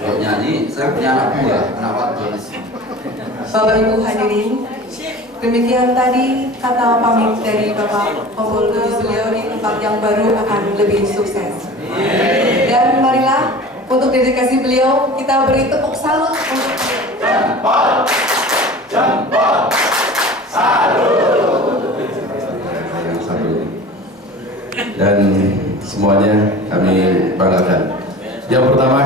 Kalau nyanyi, saya punya anak buah, anak wakil. Bapak Ibu hadirin, demikian tadi kata pamit dari Bapak Kompol beliau di tempat yang baru akan lebih sukses. Dan marilah untuk dedikasi beliau kita beri tepuk salut untuk Jempol, jempol, salut. Dan semuanya kami banggakan. Yang pertama,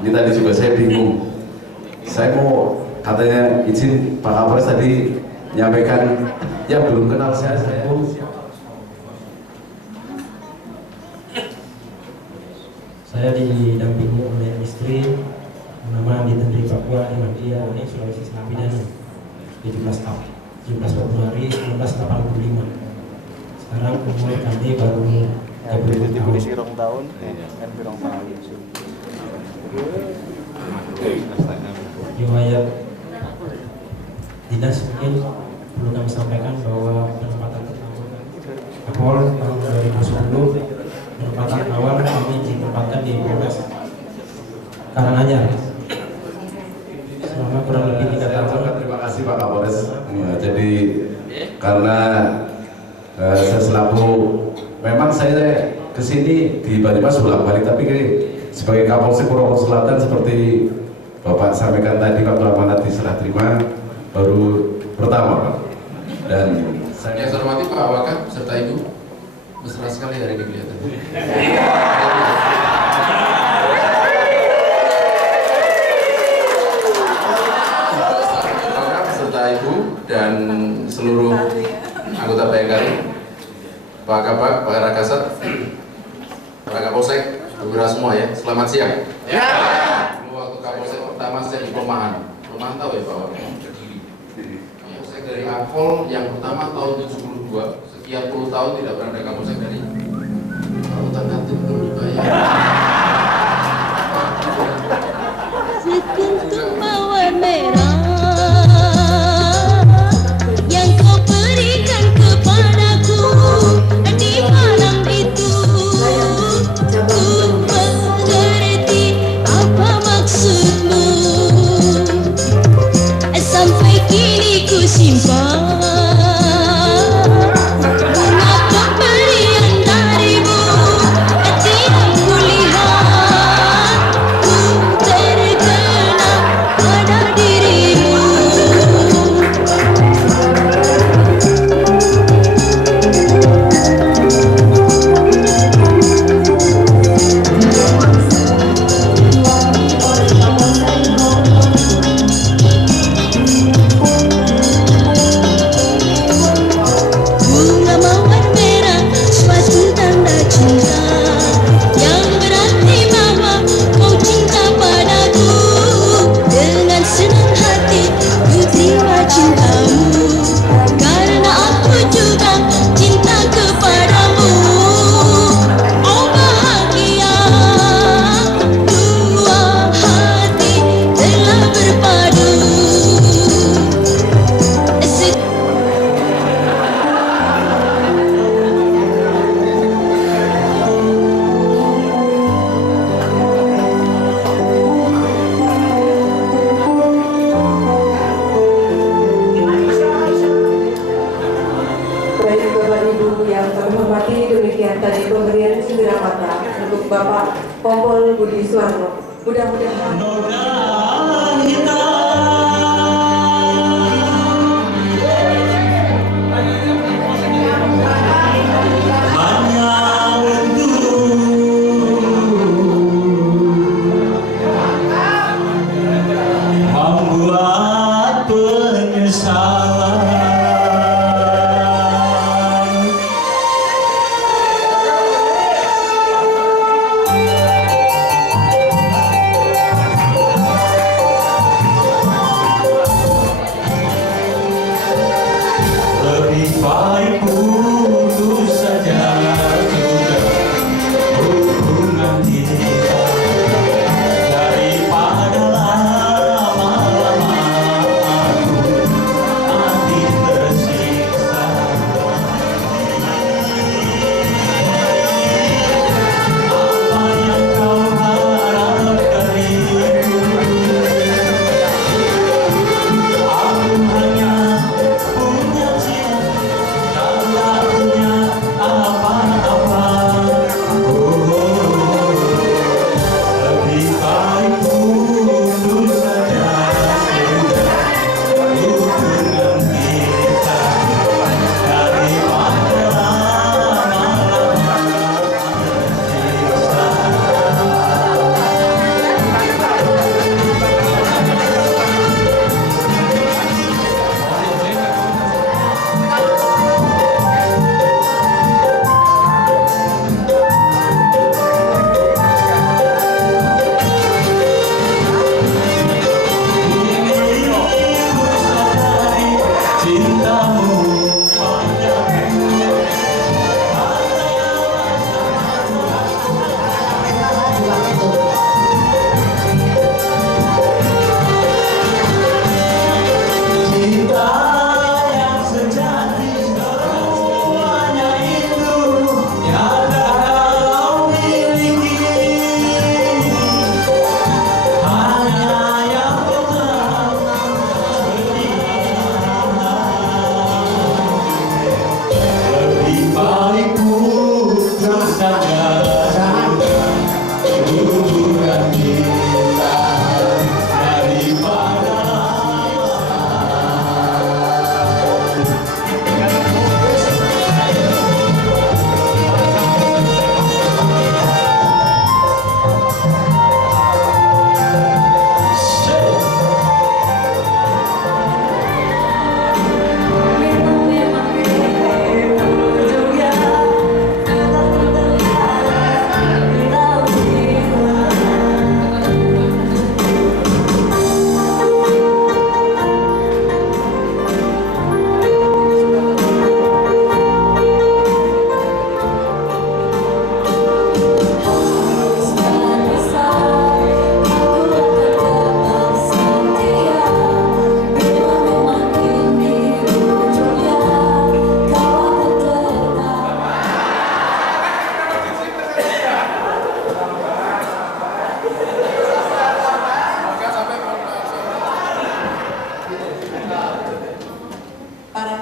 ini tadi juga saya bingung. Saya mau katanya izin Pak Kapolres tadi menyampaikan yang belum kenal saya didampingi oleh istri nama di Tentri Papua Imamia Unik Sulawesi Selatan 17 tahun 17 Februari 1985. Sekarang umur kami baru 30 tahun. Riwayat dinas mungkin perlu kami sampaikan bahwa penempatan pertama Kapol tahun 2010 penempatan awal kami ditempatkan di Polres Karanganyar selama kurang lebih 3 tahun. Terima kasih Pak Kapolres. Jadi karena saya selaku memang saya kesini di Banyumas bolak-balik, tapi sebagai Kapolsek Purwokerto Selatan seperti Bapak sampaikan tadi, waktu amanat diserah terima baru pertama Pak. Dan Yang saya hormati Pak Wakaf serta Ibu, mesra sekali hari ini kelihatan. Wakaf serta Ibu dan seluruh anggota PNKRI, Pak Kabak, Pak Rakasat, Pak Kapolsek, Perwira semua ya, selamat siang. Waktu Kapolsek pertama saya di Perumahan tahu ya Pak Wakaf? Kapolsek dari Akpol yang pertama tahun 72, sekian puluh tahun tidak pernah ada Kapolsek dari Kautan Kantin belum dibayar. Sekuntum mawar merah yang kau berikan kepadaku di malam itu, ku mengerti apa maksudmu. Sampai kini ku simpan bunga pemberian darimu. Tiap kulihat ku terkenang pada dirimu. Bunga mawar merah suatu tanda cinta yang berarti bahwa kau cinta padaku. Dengan senang hati ku terima cintamu, karena aku juga cinta kepadamu. Oh bahagia, dua hati telah berpadu. Baik Bapak Ibu yang kami hormati, demikian tadi pemberian sendiri mata untuk Bapak Kompol Budi Suwarno. Mudah-mudahan Membuat penyesalan. Lebih baik putus saja sudah hubungan kita daripada lama-lama aku kamu padaku. Cinta yang sejati semuanya itu tiada kau miliki, hanya yang benar lebih baik putus saja hubungan kita daripada para